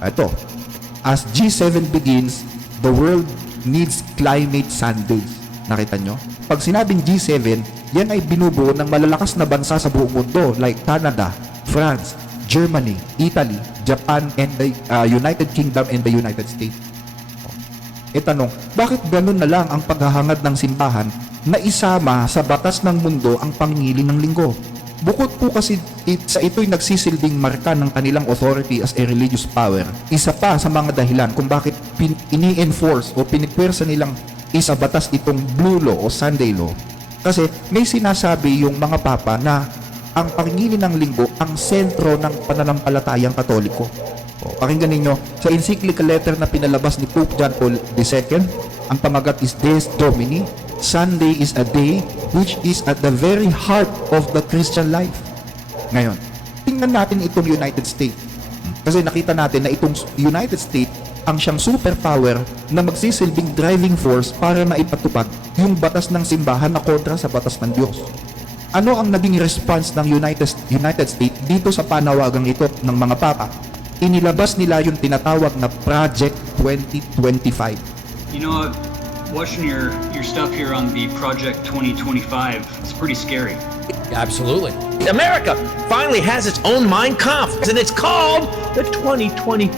Ito, as G7 begins, the world needs climate Sundays. Nakita nyo? Pag sinabing G7, yan ay binubuo ng malalakas na bansa sa buong mundo like Canada, France, Germany, Italy, Japan, and the United Kingdom and the United States. Tanong, bakit ganun na lang ang paghahangad ng simbahan na isama sa batas ng mundo ang pangingili ng linggo? Bukod po kasi sa ito'y nagsisilbing marka ng kanilang authority as a religious power, isa pa sa mga dahilan kung bakit ini-enforce o pinipwersa nilang isa batas itong Blue Law o Sunday Law. Kasi may sinasabi yung mga papa na ang pangingili ng linggo ang sentro ng pananampalatayang Katoliko. Pakinggan ninyo, sa encyclical letter na pinalabas ni Pope John Paul II, ang pamagat is Des Domini. Sunday is a day which is at the very heart of the Christian life. Ngayon, tingnan natin itong United States. Kasi nakita natin na itong United States ang siyang superpower na magsisilbing driving force para maipatupad yung batas ng simbahan na kontra sa batas ng Diyos. Ano ang naging response ng United States dito sa panawagang ito ng mga papa? Inilabas nila yung tinatawag na Project 2025. You know, watching your stuff here on the Project 2025, it's pretty scary. Absolutely. America finally has its own Mein Kampf, and it's called the 2025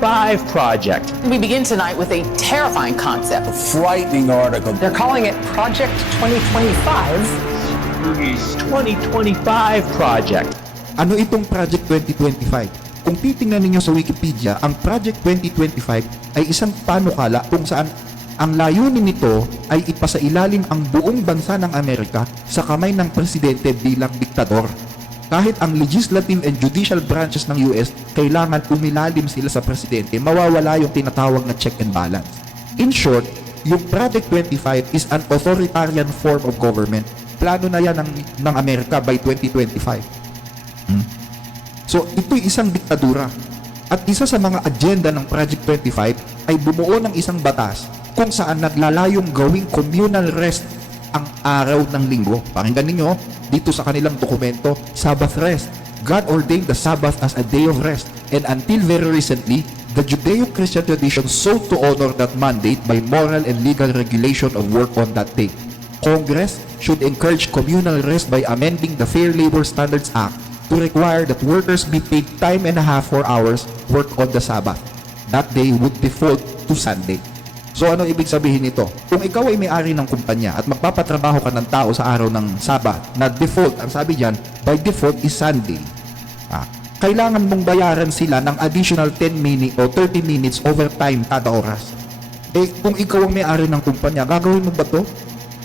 Project. We begin tonight with a terrifying concept. A frightening article. They're calling it Project 2025. Movies. 2025 Project. Ano itong Project 2025? Kung titingnan ninyo sa Wikipedia, ang Project 2025 ay isang panukala kung saan ang layunin nito ay ipasailalim ang buong bansa ng Amerika sa kamay ng presidente bilang diktador. Kahit ang legislative and judicial branches ng US kailangan umilalim sila sa presidente, mawawala yung tinatawag na check and balance. In short, yung Project 25 is an authoritarian form of government. Plano na yan ng Amerika by 2025. So, ito'y isang diktadura. At isa sa mga agenda ng Project 25 ay bumuo ng isang batas kung saan naglalayong gawing communal rest ang araw ng linggo. Pakinggan ninyo, dito sa kanilang dokumento, Sabbath rest. God ordained the Sabbath as a day of rest. And until very recently, the Judeo-Christian tradition sought to honor that mandate by moral and legal regulation of work on that day. Congress should encourage communal rest by amending the Fair Labor Standards Act to require that workers be paid time and a half for hours worked on the Sabbath. That day would default to Sunday. So ano ibig sabihin nito? Kung ikaw ay may-ari ng kumpanya at magpapatrabaho ka ng tao sa araw ng Sabbath, na default, ang sabi diyan, by default is Sunday. Kailangan mong bayaran sila ng additional 10 minutes o 30 minutes overtime kada oras. Kung ikaw ang may-ari ng kumpanya, gagawin mo ba to?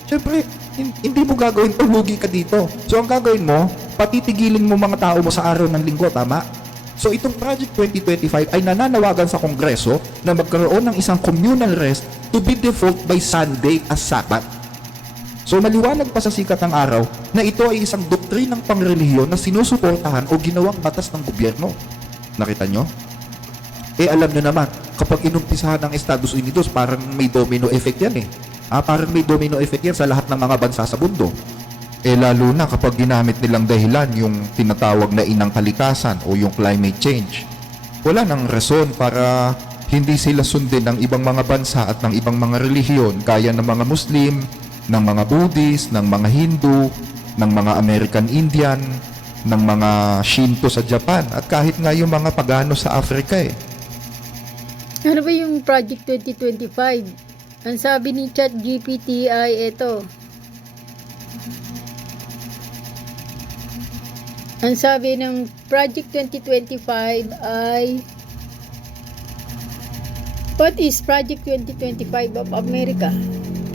Siyempre, hindi mo gagawin to, lugi ka dito. So ang gagawin mo, patitigilin mo mga tao mo sa araw ng linggo, tama? So itong Project 2025 ay nananawagan sa Kongreso na magkaroon ng isang communal rest to be default by Sunday as Sabbath. So maliwanag pa sa sikat ng araw na ito ay isang doktrinang pangrelihiyon na sinusuportahan o ginawang batas ng gobyerno. Nakita nyo? Alam nyo naman, kapag inumpisahan ng Estados Unidos, parang may domino effect yan eh. Parang may domino effect yan sa lahat ng mga bansa sa mundo. Lalo na kapag ginamit nilang dahilan yung tinatawag na inang kalikasan o yung climate change. Wala nang rason para hindi sila sundin ng ibang mga bansa at ng ibang mga relihiyon gaya ng mga Muslim, ng mga Buddhist, ng mga Hindu, ng mga American Indian, ng mga Shinto sa Japan at kahit nga yung mga pagano sa Africa eh. Ano ba yung Project 2025? Ang sabi ni ChatGPT ay ito. Ang sabi ng Project 2025 ay what is Project 2025 of America?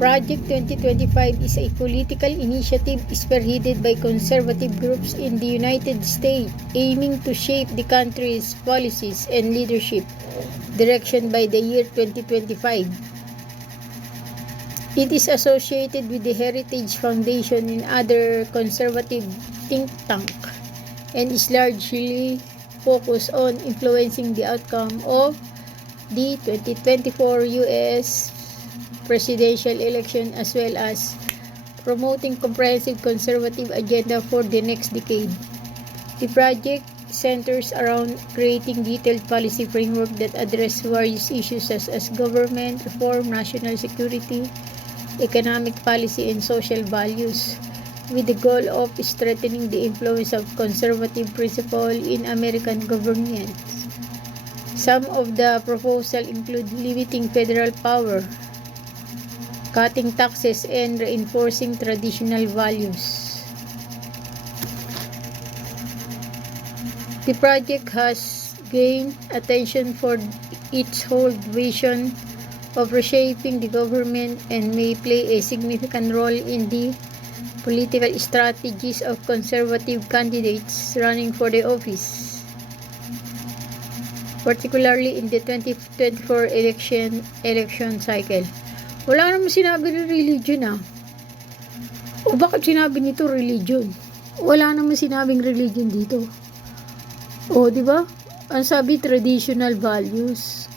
Project 2025 is a political initiative spearheaded by conservative groups in the United States aiming to shape the country's policies and leadership direction by the year 2025. It is associated with the Heritage Foundation and other conservative think tank and is largely focused on influencing the outcome of the 2024 U.S. presidential election as well as promoting comprehensive conservative agenda for the next decade. The project centers around creating detailed policy framework that address various issues such as government reform, national security, economic policy, and social values, with the goal of strengthening the influence of conservative principle in American governance. Some of the proposals include limiting federal power, cutting taxes, and reinforcing traditional values. The project has gained attention for its whole vision of reshaping the government and may play a significant role in the political strategies of conservative candidates running for the office, particularly in the 2024 election cycle. Wala naman sinabi ng religion O bakit sinabi nito religion? Wala naman sinabing religion dito. O, di ba? Ang sabi, traditional values.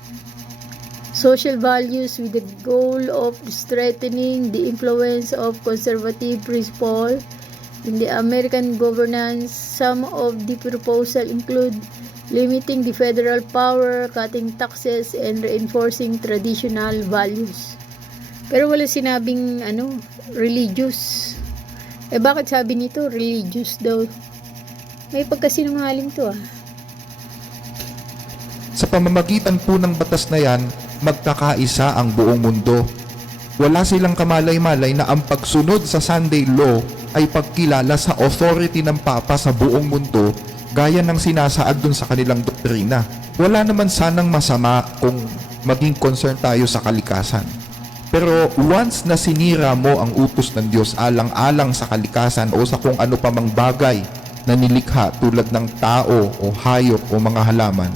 Social values with the goal of strengthening the influence of conservative principle in the American governance. Some of the proposals include limiting the federal power, cutting taxes, and reinforcing traditional values. Pero wala sinabing religious. Bakit sabi nito religious daw? May pagkasinungaling to Sa pamamagitan po ng batas na yan, magkakaisa ang buong mundo. Wala silang kamalay-malay na ang pagsunod sa Sunday law ay pagkilala sa authority ng Papa sa buong mundo gaya ng sinasaad dun sa kanilang doktrina. Wala naman sanang masama kung maging concern tayo sa kalikasan. Pero once na sinira mo ang utos ng Diyos alang-alang sa kalikasan o sa kung ano pa mang bagay na nilikha tulad ng tao o hayop o mga halaman,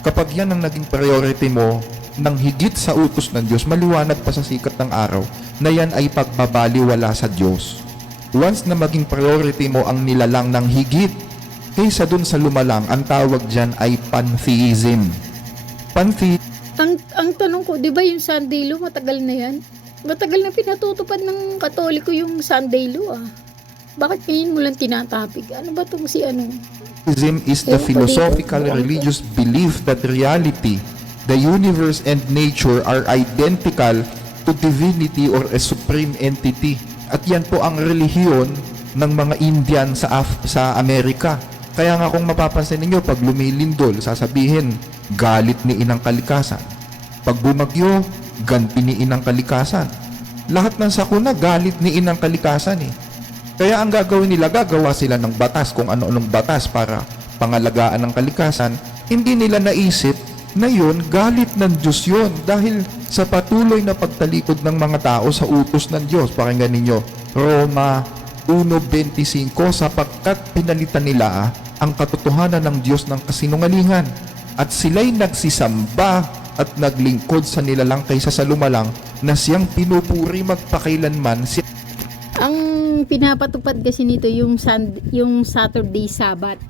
kapag yan ang naging priority mo ng higit sa utos ng Diyos, maliwanag pa sa sikat ng araw na yan ay pagbabaliwala sa Diyos. Once na maging priority mo ang nilalang ng higit kaysa dun sa lumalang, ang tawag dyan ay pantheism. Ang tanong ko, di ba yung Sunday law, matagal na yan? Matagal na pinatutupad ng Katoliko yung Sunday law Bakit ngayon mo lang tinatapig? Ano ba itong Pantheism is the philosophical religious belief that reality, the universe and nature are identical to divinity or a supreme entity. At yan po ang relihiyon ng mga Indian sa Amerika. Kaya nga kung mapapansin ninyo, pag lumilindol, sasabihin, galit ni inang kalikasan. Pag bumagyo, ganti ni inang kalikasan. Lahat ng sakuna, galit ni inang kalikasan Kaya ang gagawin nila, gagawa sila ng batas, kung ano-anong batas para pangalagaan ng kalikasan. Hindi nila naisip na yun, galit ng Diyos yun dahil sa patuloy na pagtalikod ng mga tao sa utos ng Diyos. Pakinggan ninyo, Roma 1:25, sapagkat pinalitan nila ang katotohanan ng Diyos ng kasinungalingan at sila'y nagsisamba at naglingkod sa nilalang kaysa sa lumalang na siyang pinupuri magpakailanman. Ang pinapatupad kasi nito yung Saturday Sabbath.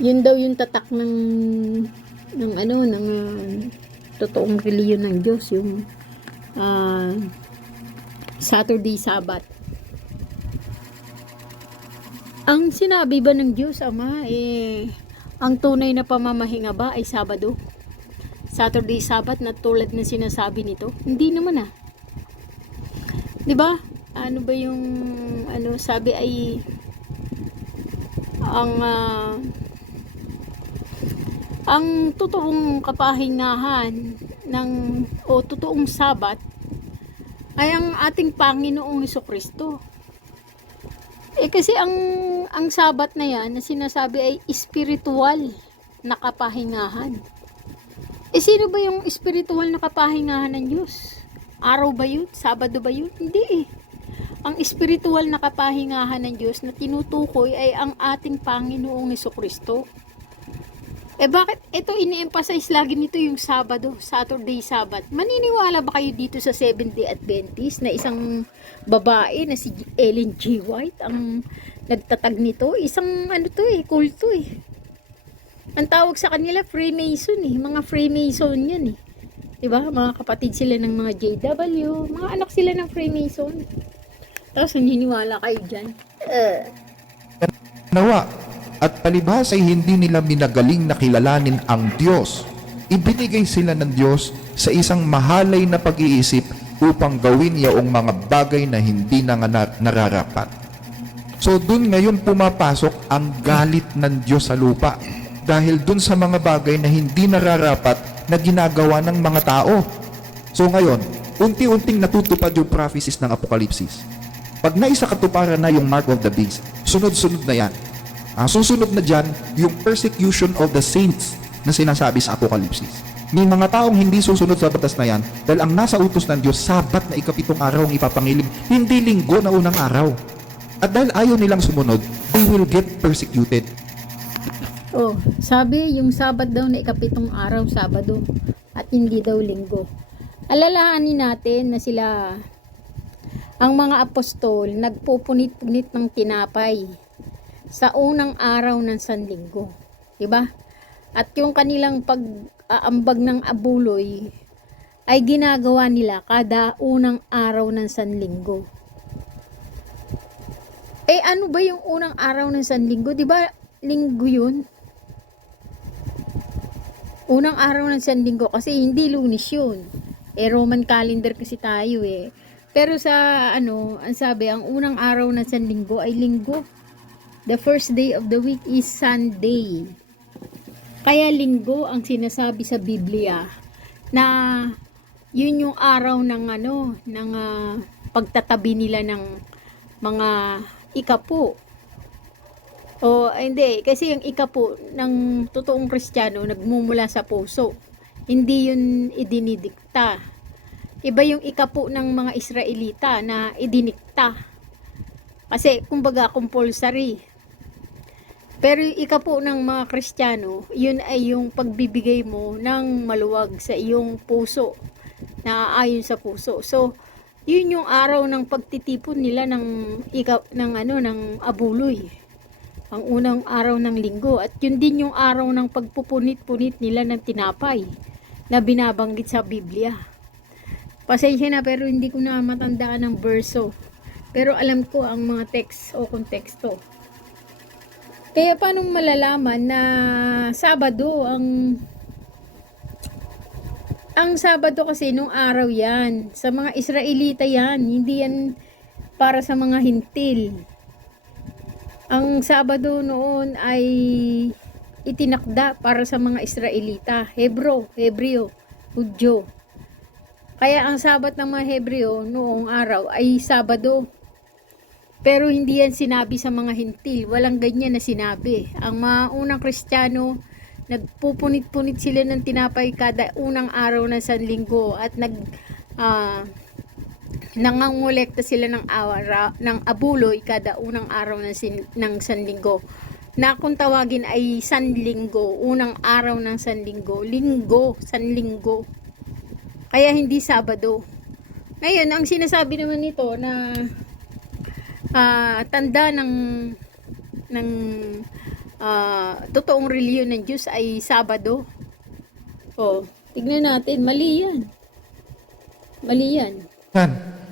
Yun daw yung tatak ng totoong reliyon ng Diyos, yung Saturday Sabbath. Ang sinabi ba ng Diyos Ama, ang tunay na pamamahinga ba ay Sabado? Saturday Sabbath na tulad na sinasabi nito? Hindi naman 'Di ba? Ano ba yung sabi ay ang totoong kapahingahan o totoong Sabat ay ang ating Panginoong Hesukristo. Kasi ang Sabat na yan na sinasabi ay spiritual na kapahingahan. Sino ba yung spiritual na kapahingahan ng Diyos? Araw ba yun? Sabado ba yun? Hindi Ang spiritual na kapahingahan ng Diyos na tinutukoy ay ang ating Panginoong Hesukristo. Bakit ito ini-emphasize lagi nito yung Sabado, Saturday Sabbath? Maniniwala ba kayo dito sa Seventh-day Adventist na isang babae na si Ellen G. White ang nagtatag nito? Isang kulto Ang tawag sa kanila Freemason mga Freemason yan diba? Mga kapatid sila ng mga JW, mga anak sila ng Freemason. Tapos naniniwala kayo dyan. Nawa, at palibhas ay hindi nila minagaling na kilalanin ang Diyos. Ibinigay sila ng Diyos sa isang mahalay na pag-iisip upang gawin yaong mga bagay na hindi na nga nararapat. So dun ngayon pumapasok ang galit ng Diyos sa lupa dahil dun sa mga bagay na hindi nararapat na ginagawa ng mga tao. So ngayon, unti-unting natutupad yung prophecies ng Apokalipsis. Pag naisa katuparan na yung mark of the beast, sunod-sunod na yan. Susunod na dyan, yung persecution of the saints na sinasabi sa Apokalipsis. May mga taong hindi susunod sa batas na yan dahil ang nasa utos ng Diyos, Sabat na ikapitong araw ang ipapangiling, hindi linggo na unang araw. At dahil ayaw nilang sumunod, they will get persecuted. Oh, sabi yung Sabat daw na ikapitong araw, Sabado, at hindi daw linggo. Alalahanin natin na sila, ang mga apostol, nagpupunit-punit ng tinapay sa unang araw ng Sanlinggo. Diba? At yung kanilang pag-aambag ng abuloy ay ginagawa nila kada unang araw ng Sanlinggo. Eh ano ba yung unang araw ng Sanlinggo? Diba linggo yun? Unang araw ng Sanlinggo kasi hindi Lunes yun. Eh Roman calendar kasi tayo eh. Pero sa ang sabi, ang unang araw ng Sanlinggo ay linggo. The first day of the week is Sunday. Kaya linggo ang sinasabi sa Biblia na yun yung araw ng pagtatabi nila ng mga ikapo. O hindi, kasi yung ikapo ng totoong Kristiyano nagmumula sa puso. Hindi yun idinidikta. Iba yung ikapo ng mga Israelita na idinikta. Kasi kumbaga compulsory. Pero yung ikapo ng mga Kristiyano, yun ay yung pagbibigay mo ng maluwag sa iyong puso, na ayon sa puso. So, yun yung araw ng pagtitipon nila ng abuloy. Ang unang araw ng linggo. At yun din yung araw ng pagpupunit-punit nila ng tinapay na binabanggit sa Biblia. Pasensya na pero hindi ko na matandaan ng verso. Pero alam ko ang mga text o konteksto. Kaya paano malalaman na Sabado ang Sabado kasi nung araw yan. Sa mga Israelita yan. Hindi yan para sa mga hintil. Ang Sabado noon ay itinakda para sa mga Israelita. Hebreo, Hudyo. Kaya ang Sabat ng mga Hebreo noong araw ay Sabado. Pero hindi yan sinabi sa mga hintil. Walang ganyan na sinabi. Ang mga unang Kristiyano, nagpupunit-punit sila ng tinapay kada unang araw ng Sanlinggo at nangangolekta sila ng abuloy kada unang araw ng Sanlinggo. Na kung tawagin ay Sanlinggo, unang araw ng Sanlinggo, Sanlinggo. Kaya hindi Sabado. Ngayon, ang sinasabi naman nito na tanda ng totoong reliyon ng Diyos ay Sabado. O, tignan natin, mali yan.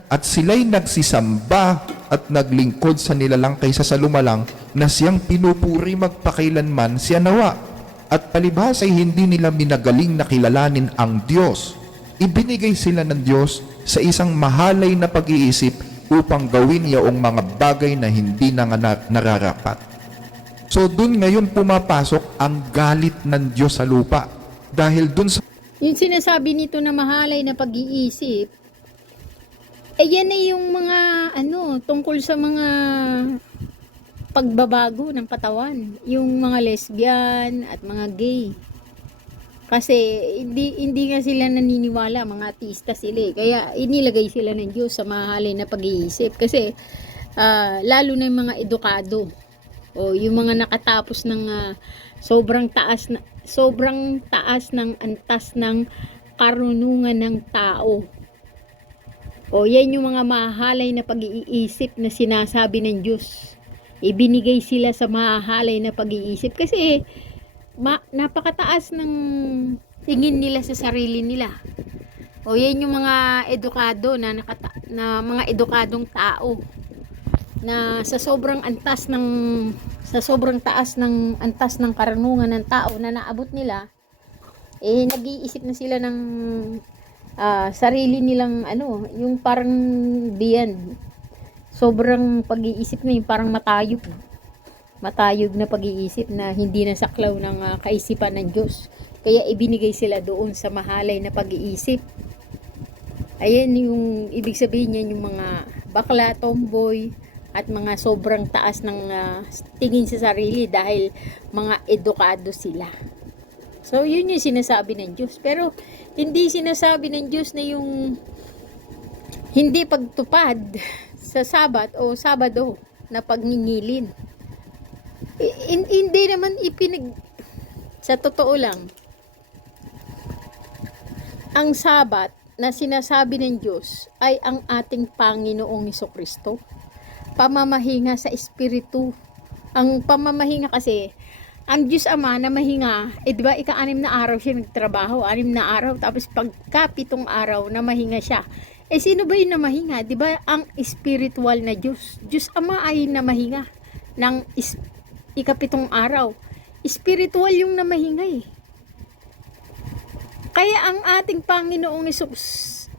At sila'y nagsisamba at naglingkod sa nilalang kaysa sa lumalang na siyang pinupuri magpakailanman siya nawa. At palibhas ay hindi nila minagaling na kilalanin ang Diyos. Ibinigay sila ng Diyos sa isang mahalay na pag-iisip upang gawin yaong mga bagay na hindi na nararapat. So dun ngayon pumapasok ang galit ng Diyos sa lupa. Dahil dun sa... Yung sinasabi nito na mahalay na pag-iisip, yan ay yung mga tungkol sa mga pagbabago ng katawan. Yung mga lesbian at mga gay. Kasi hindi nga sila naniniwala, mga ateista sila. Kaya inilagay sila ng Diyos sa mahalay na pag-iisip. Kasi lalo na yung mga edukado. O yung mga nakatapos ng sobrang taas ng antas ng karunungan ng tao. O yan yung mga mahalay na pag-iisip na sinasabi ng Diyos. Ibinigay sila sa mahalay na pag-iisip. Kasi napakataas ng tingin nila sa sarili nila. O yan yung mga edukado na mga edukadong tao na sa sobrang antas ng sa sobrang taas ng antas ng karunungan ng tao na naabot nila, nag-iisip na sila ng sarili nilang yung parang beyond. Sobrang pag-iisip na yung parang matayog na pag-iisip na hindi na saklaw ng kaisipan ng Diyos. Kaya ibinigay sila doon sa mahalay na pag-iisip. Ayan yung ibig sabihin niyan, yung mga bakla, tomboy, at mga sobrang taas ng tingin sa sarili dahil mga edukado sila. So yun yung sinasabi ng Diyos. Pero hindi sinasabi ng Diyos na yung hindi pagtupad sa Sabat o Sabado na pagngingilin. Hindi naman sa totoo lang, ang Sabat na sinasabi ng Diyos ay ang ating Panginoong Hesukristo. Pamamahinga sa Espiritu. Ang pamamahinga kasi, ang Diyos Ama na mahinga, di ba, ika-6 na araw siya nagtrabaho, 6 na araw, tapos pagka 7 araw na mahinga siya. Sino ba yung namahinga? Di ba, ang spiritual na Diyos. Diyos Ama ay namahinga ng ika-7 araw. Spiritual yung namahinga eh. Kaya ang ating Panginoong Hesus,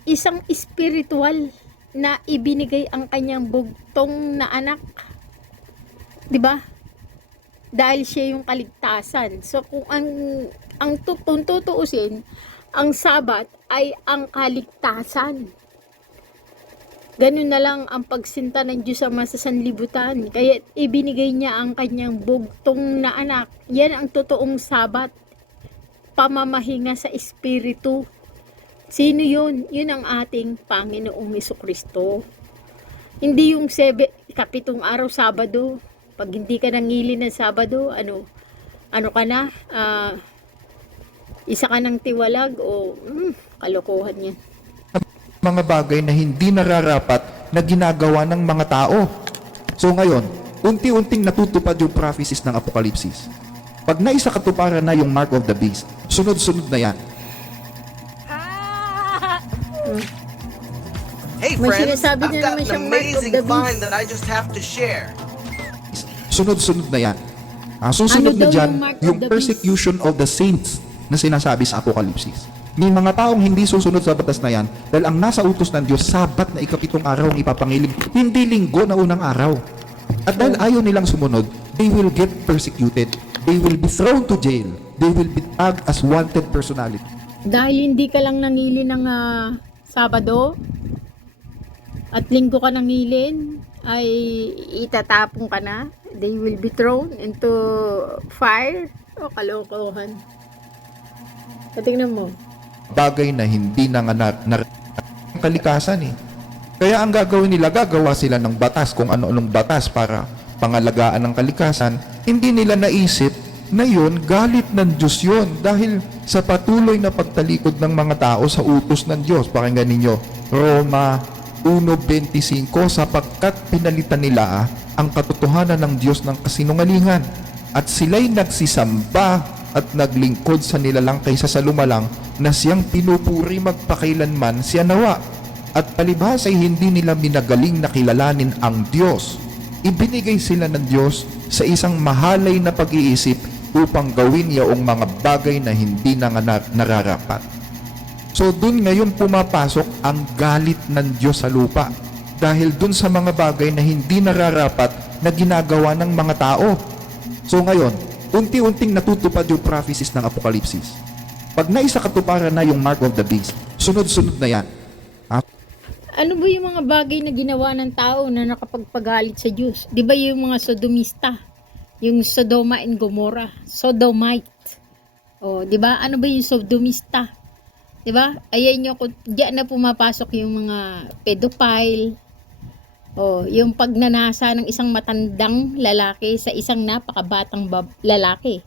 isang spiritual na ibinigay ang kanyang bugtong na anak. Di ba? Dahil siya yung kaligtasan. So kung kung tutuusin, ang Sabat ay ang kaligtasan. Ganun na lang ang pagsinta ng Diyos Ama sa sanlibutan. Kaya ibinigay niya ang kanyang bugtong na anak. Yan ang totoong Sabat. Pamamahinga sa Espiritu. Sino yun? Yun ang ating Panginoong Hesukristo. Hindi yung 7 araw Sabado. Pag hindi ka nangili ng Sabado, ano ka na? Isa ka ng tiwalag o kalokohan yan. Mga bagay na hindi nararapat na ginagawa ng mga tao. So ngayon, unti-unting natutupad yung prophecies ng Apokalipsis. Pag naisa katuparan na yung mark of the beast, sunod-sunod na yan. Hey May friends, sinasabi I've na got naman an siyang mark of amazing the beast. find that I just have to share. Sunod-sunod na yan. Susunod Ano na daw dyan, yung mark of yung the beast? persecution of the saints na sinasabi sa Apokalipsis. May mga taong hindi susunod sa batas na yan dahil ang nasa utos ng Diyos, Sabat na ika-7 araw ang ipapangiling, hindi linggo na unang araw. At dahil ayaw nilang sumunod, they will get persecuted. They will be thrown to jail. They will be tagged as wanted personality. Dahil hindi ka lang nangili ng Sabado at linggo ka nangilin, ay itatapong ka na. They will be thrown into fire. O kalokohan. Tingnan mo. Bagay na hindi na kalikasan eh. Kaya ang gagawin nila, gagawa sila ng batas, kung ano-anong batas para pangalagaan ng kalikasan. Hindi nila naisip na yun, galit ng Diyos yun dahil sa patuloy na pagtalikod ng mga tao sa utos ng Diyos. Pakinggan ninyo, Roma 1:25, sapagkat pinalitan nila ang katotohanan ng Diyos ng kasinungalingan at sila'y nagsisamba at naglingkod sa nilalang kaysa sa lumalang na siyang pinupuri magpakailanman siya nawa. At palibhas ay hindi nila minagaling na kilalanin ang Diyos. Ibinigay sila ng Diyos sa isang mahalay na pag-iisip upang gawin yaong mga bagay na hindi na nararapat. So dun ngayon pumapasok ang galit ng Diyos sa lupa. Dahil dun sa mga bagay na hindi nararapat na ginagawa ng mga tao. So ngayon, unti-unting natutupad yung prophecies ng Apokalipsis. Pag naisa katuparan na yung mark of the beast, sunod-sunod na yan. Ano ba yung mga bagay na ginawa ng tao na nakapagpagalit sa Diyos? Di ba yung mga sodomista? Yung Sodoma and Gomorrah. Sodomite. O, di ba? Ano ba yung sodomista? Di ba? Ayan nyo, diyan na pumapasok yung mga pedophile. O, yung pagnanasa ng isang matandang lalaki sa isang napakabatang lalaki.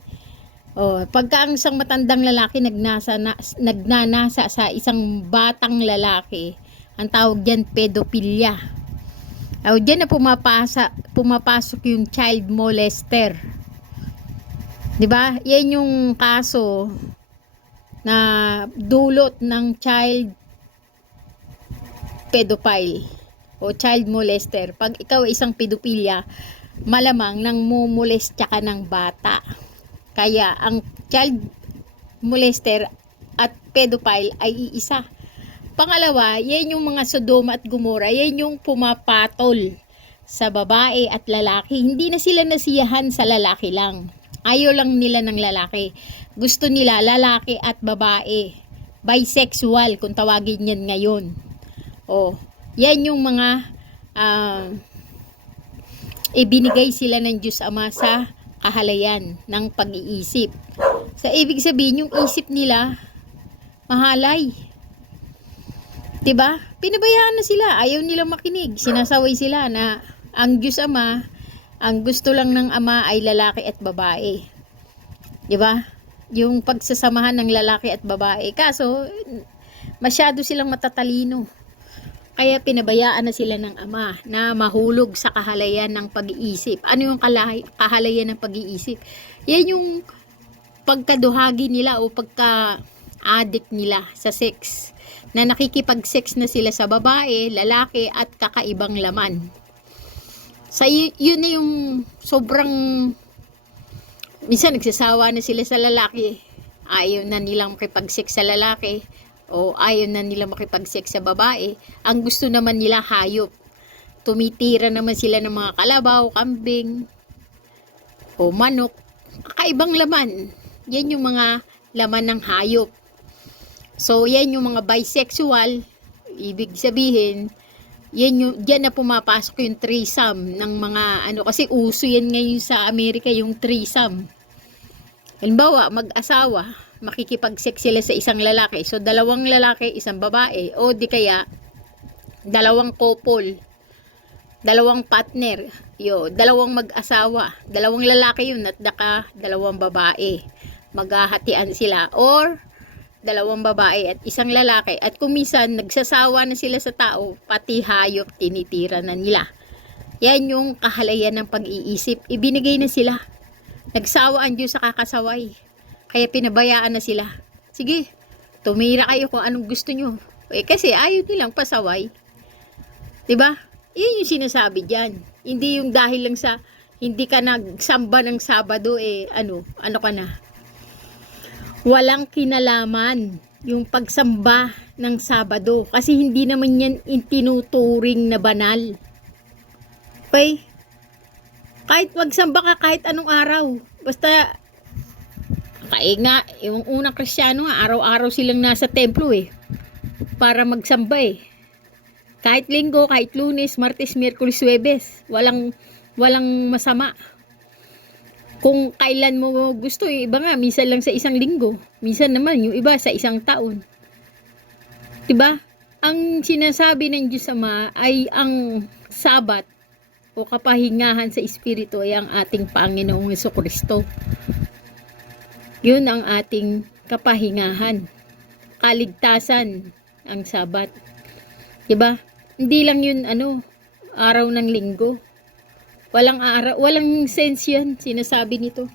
O, pagka ang isang matandang lalaki nagnanasa sa isang batang lalaki, ang tawag diyan pedophilia. O, diyan na pumapasok yung child molester. 'Di ba? Yan yung kaso na dulot ng child pedophile o child molester. Pag ikaw ay isang pedophilia, malamang nang mumolestya ka ng bata. Kaya ang child molester at pedophile ay iisa. Pangalawa, yan yung mga Sodoma at Gomora, yan yung pumapatol sa babae at lalaki. Hindi na sila nasiyahan sa lalaki lang. Ayaw lang nila ng lalaki. Gusto nila lalaki at babae. Bisexual kung tawagin yan ngayon. Oh, yan yung mga ibinigay sila ng Diyos Ama sa kahalayan ng pag-iisip. Sa ibig sabihin, yung isip nila mahalay. 'Di ba? Pinabayaan na sila, ayaw nilang makinig. Sinasaway sila na ang Diyos Ama, ang gusto lang ng Ama ay lalaki at babae. 'Di ba? Yung pagsasamahan ng lalaki at babae. Kaso masyado silang matatalino. Kaya pinabayaan na sila ng Ama na mahulog sa kahalayan ng pag-iisip. Ano yung kahalayan ng pag-iisip? Yan yung pagkaduhagi nila o pagka-addict nila sa sex. Na nakikipag-sex na sila sa babae, lalaki at kakaibang laman. Yun na yung sobrang, minsan nagsasawa na sila sa lalaki. Ayaw na nilang makipag-sex sa lalaki. O ayaw na nila makipag-sex sa babae. Ang gusto naman nila hayop. Tumitira naman sila ng mga kalabaw, kambing, o manok. Kakaibang laman. Yan yung mga laman ng hayop. So, yan yung mga bisexual. Ibig sabihin, diyan na pumapasok yung threesome ng mga kasi uso yan ngayon sa Amerika, yung threesome. Halimbawa, mag-asawa, makikipag-sex sila sa isang lalaki. So, 2 lalaki, isang babae. O di kaya, 2 couple, 2 partner. 2 mag-asawa. 2 lalaki yun at 2 babae. Maghahatian sila. Or, 2 babae at 1 lalaki. At kung minsan, nagsasawa na sila sa tao, pati hayop, tinitira na nila. Yan yung kahalayan ng pag-iisip. Ibinigay na sila. Nagsawa ang Diyos sa kakasaway. Kaya pinabayaan na sila. Sige, tumira kayo kung anong gusto nyo. Kasi ayaw nilang pasaway. 'Di ba? Yan yung sinasabi diyan. Hindi yung dahil lang sa hindi ka nagsamba ng Sabado ano ka na. Walang kinalaman yung pagsamba ng Sabado kasi hindi naman yan tinuturing na banal. Okay? Kahit magsamba ka kahit anong araw. Basta kaya nga, yung unang Kristiyano nga, araw-araw silang nasa templo para magsamba Kahit Linggo, kahit Lunes, Martes, Miyerkules, Huwebes, walang masama. Kung kailan mo gusto, yung iba nga, minsan lang sa isang linggo. Minsan naman, yung iba sa isang taon. Diba? Ang sinasabi ng Diyos Ama ay ang Sabat o kapahingahan sa Espiritu ay ang ating Panginoong Jesucristo. Yun ang ating kapahingahan. Kaligtasan ang Sabat. Diba? Hindi lang yun araw ng linggo. Walang sense yan, sinasabi nito.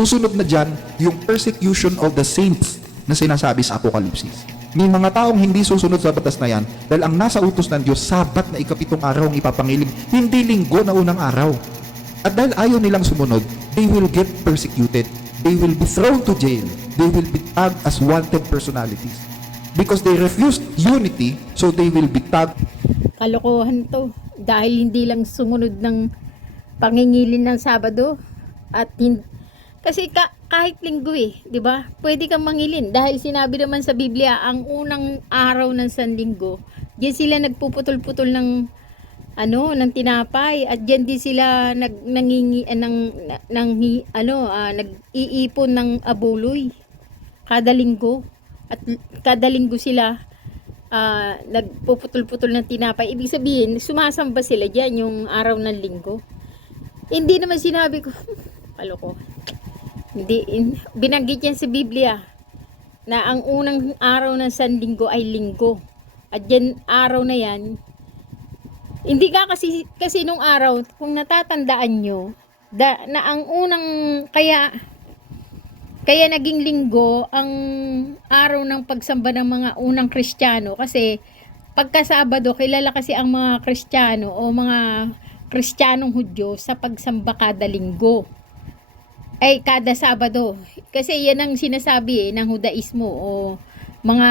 Susunod na dyan, yung persecution of the saints na sinasabi sa Apokalipsis. May mga taong hindi susunod sa batas na yan dahil ang nasa utos ng Diyos, Sabat na 7 araw ang ipapangiling, hindi linggo na unang araw. At dahil ayaw nilang sumunod, they will get persecuted. They will be thrown to jail. They will be tagged as wanted personalities. Because they refused unity, so they will be tagged. Kalokohan to. Dahil hindi lang sumunod ng pangingilin ng Sabado. Kasi kahit linggo di ba? Pwede kang mangilin. Dahil sinabi naman sa Biblia, ang unang araw ng Sanlinggo, diyan sila nagpuputol-putol ng tinapay at diyan din sila nag-iipon ng abuloy kada linggo at kada linggo sila nagpuputol-putol ng tinapay. Ibig sabihin, sumasamba sila diyan yung araw ng linggo. Hindi naman sinabi ko kaloko. Hindi binanggit yan sa Biblia na ang unang araw ng Sanlinggo ay linggo. At diyan araw na yan, hindi ka kasi nung araw, kung natatandaan nyo, na ang unang, kaya naging linggo ang araw ng pagsamba ng mga unang Kristiyano. Kasi pagka Sabado, kilala kasi ang mga Kristiyano o mga Kristiyanong Hudyo sa pagsamba kada linggo. Ay, kada Sabado. Kasi yan ang sinasabi ng Hudaismo o mga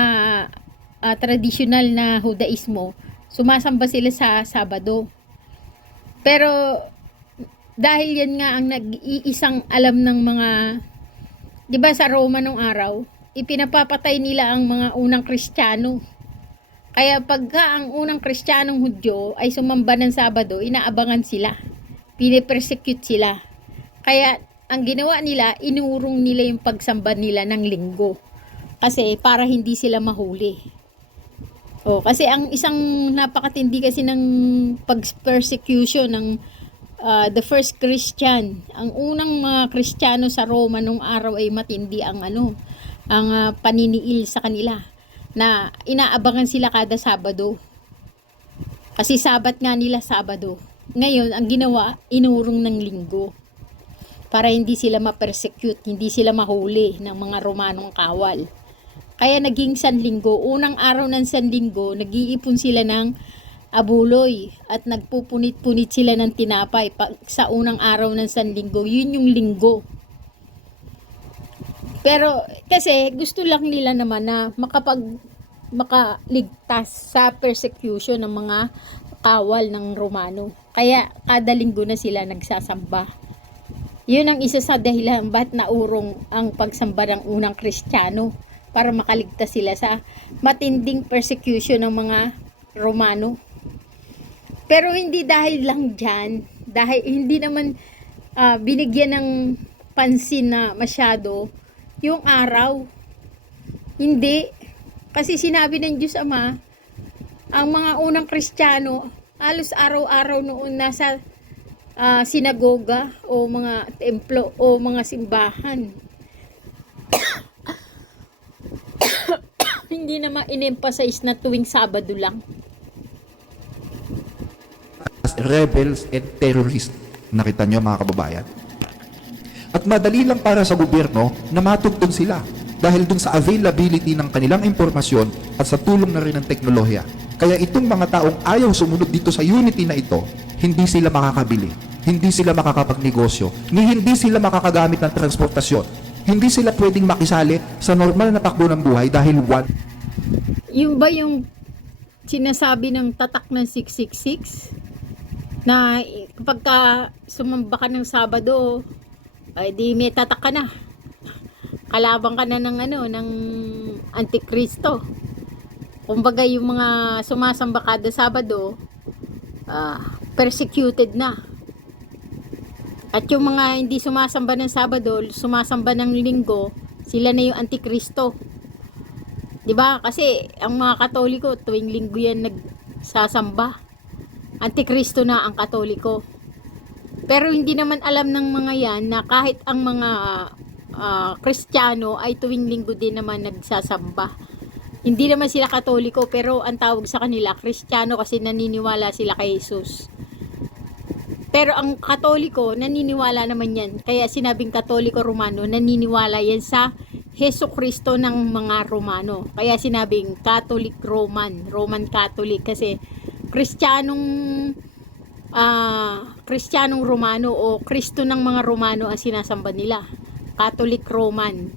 tradisyonal na Hudaismo. Sumasamba sila sa Sabado. Pero dahil yan nga ang nag-iisang alam ng mga, 'di ba sa Roma nung araw, ipinapapatay nila ang mga unang Kristiyano. Kaya pagka ang unang Kristiyanong Hudyo ay sumamba ng Sabado, inaabangan sila. Pinipersecute sila. Kaya ang ginawa nila, inurong nila yung pagsamba nila ng linggo. Kasi para hindi sila mahuli. Kasi ang isang napakatindi kasi ng pag-persecution ng the first Christian, ang unang mga Kristiyano sa Roma nung araw ay matindi ang paniniil sa kanila na inaabangan sila kada Sabado. Kasi Sabat nga nila Sabado. Ngayon, ang ginawa, inurong ng linggo para hindi sila ma-persecute, hindi sila mahuli ng mga Romanong kawal. Kaya naging Sanlinggo. Unang araw ng Sanlinggo, nag-iipon sila ng abuloy at nagpupunit-punit sila ng tinapay. Sa unang araw ng Sanlinggo, yun yung linggo. Pero kasi gusto lang nila naman na makaligtas sa persecution ng mga kawal ng Romano. Kaya kada linggo na sila nagsasamba. Yun ang isa sa dahilan ba't naurong ang pagsamba ng unang Kristiyano para makaligtas sila sa matinding persecution ng mga Romano. Pero hindi dahil lang dyan, dahil hindi naman binigyan ng pansin na masyado yung araw. Hindi. Kasi sinabi ng Diyos Ama, ang mga unang Kristiyano, halos araw-araw noon nasa sinagoga o mga templo o mga simbahan. Hindi naman in-emphasize na tuwing Sabado lang. Rebels and terrorists. Nakita nyo mga kababayan? At madali lang para sa gobyerno na matugtog sila dahil dun sa availability ng kanilang impormasyon at sa tulong na rin ng teknolohiya. Kaya itong mga taong ayaw sumunod dito sa unity na ito, hindi sila makakabili, hindi sila makakapagnegosyo, hindi sila makakagamit ng transportasyon, hindi sila pwedeng makisali sa normal na takbo ng buhay dahil Yung ba yung sinasabi ng tatak ng 666? Na kapag sumamba ka ng Sabado, ay di may tatak ka na. Kalabang ka na ng Antikristo. Kumbaga yung mga sumasamba kada Sabado, persecuted na. At yung mga hindi sumasamba ng Sabado, sumasamba ng Linggo, sila na yung Antikristo. 'Di ba? Kasi ang mga Katoliko tuwing Linggo yan nagsasamba. Antikristo na ang Katoliko. Pero hindi naman alam ng mga yan na kahit ang mga Kristiyano ay tuwing Linggo din naman nagsasamba. Hindi naman sila Katoliko pero ang tawag sa kanila Kristiyano kasi naniniwala sila kay Jesus. Pero ang Katoliko naniniwala naman yan. Kaya sinabing Katoliko Romano, naniniwala yan sa Hesukristo ng mga Romano. Kaya sinabing Catholic Roman, Roman Catholic kasi Kristiyanong Romano o Kristo ng mga Romano ang sinasamba nila. Catholic Roman.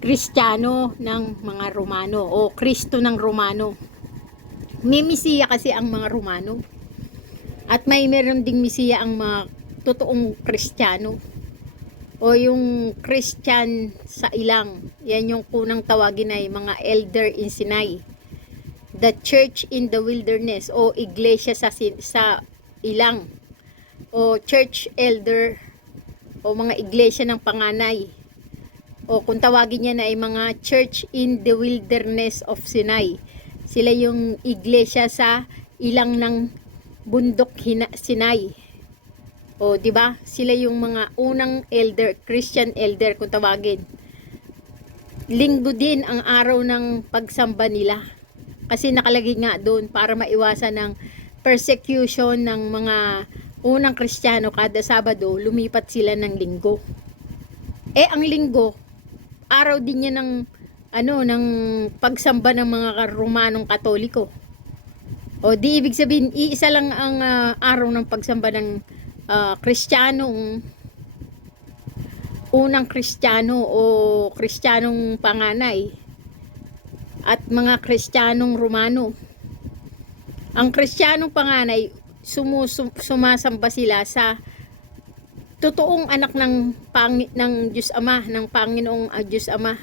Kristiyano ng mga Romano o Kristo ng Romano. May misiya kasi ang mga Romano. At meron ding misiya ang mga totoong Kristiyano. O yung Christian sa ilang. Yan yung kunang tawagin ay mga elder in Sinai. The church in the wilderness o iglesia sa ilang o church elder o mga iglesia ng panganay o kung tawagin niya na ay mga church in the wilderness of Sinai. Sila yung iglesia sa ilang ng bundok Sinai. O di ba? Sila yung mga unang elder, Christian elder kung tawagin. Linggo din ang araw ng pagsamba nila. Kasi nakalagay nga doon para maiwasan ng persecution ng mga unang Kristiyano kada Sabado, lumipat sila ng Linggo. Ang Linggo, araw din niya ng pagsamba ng mga Romanong Katoliko. O di ibig sabihin, iisa lang ang araw ng pagsamba ng Kristiyanong unang Kristiyano o Kristiyanong panganay at mga Kristiyanong Romano. Ang Kristiyanong panganay, sumasamba sila sa totoong anak ng Diyos Ama, ng Panginoong Diyos Ama.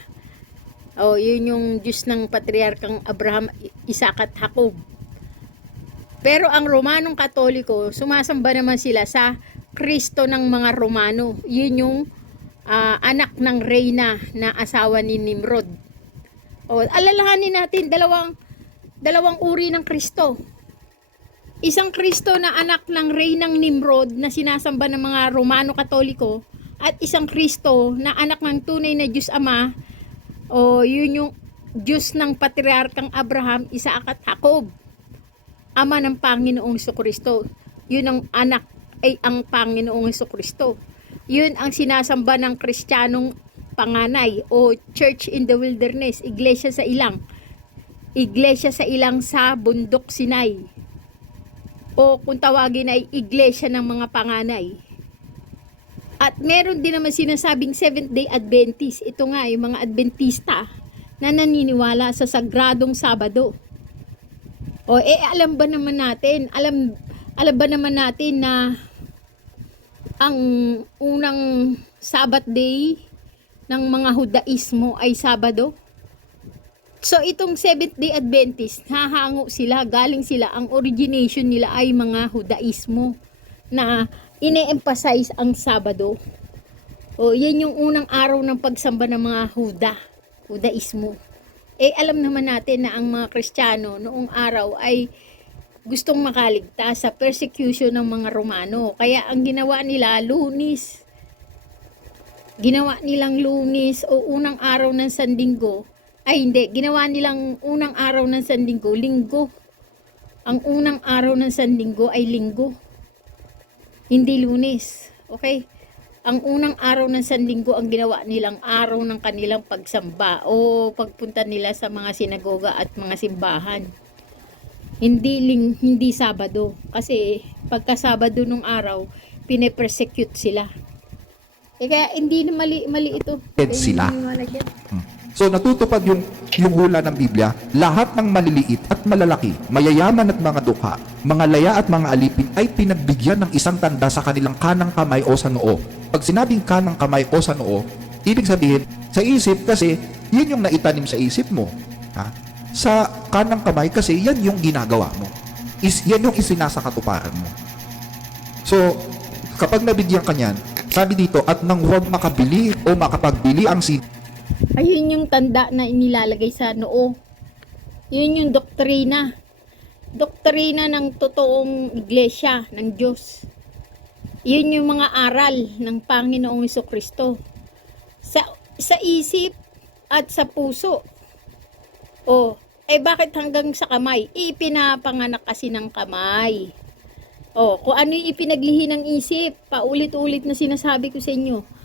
O, yun yung Diyos ng Patriarkang Abraham, Isaac at Jacob. Pero ang Romanong Katoliko, sumasamba naman sila sa Kristo ng mga Romano. Yun yung anak ng reyna na asawa ni Nimrod. O, alalahanin natin, dalawang uri ng Kristo. Isang Kristo na anak ng reynang Nimrod na sinasamba ng mga Romano Katoliko, at isang Kristo na anak ng tunay na Diyos Ama, o yun yung Diyos ng Patriarkang Abraham, Isaac at Jacob, ama ng Panginoong Jesucristo. Yun ang anak ay ang Panginoong Jesucristo. Yun ang sinasamba ng Kristiyanong panganay o Church in the Wilderness, Iglesia sa Ilang. Iglesia sa Ilang sa Bundok Sinai. O kung tawagin ay Iglesia ng mga panganay. At meron din naman sinasabing Seventh-day Adventist. Ito nga yung mga Adventista na naniniwala sa Sagradong Sabado. O alam ba naman natin na ang unang Sabbath day ng mga Hudaismo ay Sabado? So itong Seventh-day Adventist, galing sila, ang origination nila ay mga Hudaismo na ine-emphasize ang Sabado. O yan yung unang araw ng pagsamba ng mga Hudaismo. Alam naman natin na ang mga Kristiyano noong araw ay gustong makaligtas sa persecution ng mga Romano. Kaya ang ginawa nila, Lunes. Ginawa nilang Lunes o unang araw ng Sandinggo. Ginawa nilang unang araw ng Sandinggo, Linggo. Ang unang araw ng Sandinggo ay Linggo. Hindi Lunes. Okay? Ang unang araw ng Sandinggo ang ginawa nilang araw ng kanilang pagsamba o pagpunta nila sa mga sinagoga at mga simbahan. Hindi Sabado. Kasi pagka Sabado nung araw, pine-persecute sila. Kaya hindi na mali ito. Sila. Hindi malagyan. So natutupad yung hula ng Biblia, lahat ng maliliit at malalaki, mayayaman at mga dukha, mga laya at mga alipin ay pinagbigyan ng isang tanda sa kanilang kanang kamay o sa noo. Pag sinabing kanang kamay o sa noo, ibig sabihin sa isip kasi yun yung naitanim sa isip mo. Ha? Sa kanang kamay kasi yan yung ginagawa mo. Yan yung isinasakatuparan mo. So, kapag nabigyan ka niyan, sabi dito, at nang huwag makabili o makapagbili ang Ayun yung tanda na inilalagay sa noo. Yun yung doktrina. Doktrina ng totoong iglesia ng Diyos. Yun yung mga aral ng Panginoong Jesucristo. Sa isip at sa puso. Bakit hanggang sa kamay? Ipinapanganak kasi ng kamay. Kung ano yung ipinaglihi ng isip, paulit-ulit na sinasabi ko sa inyo.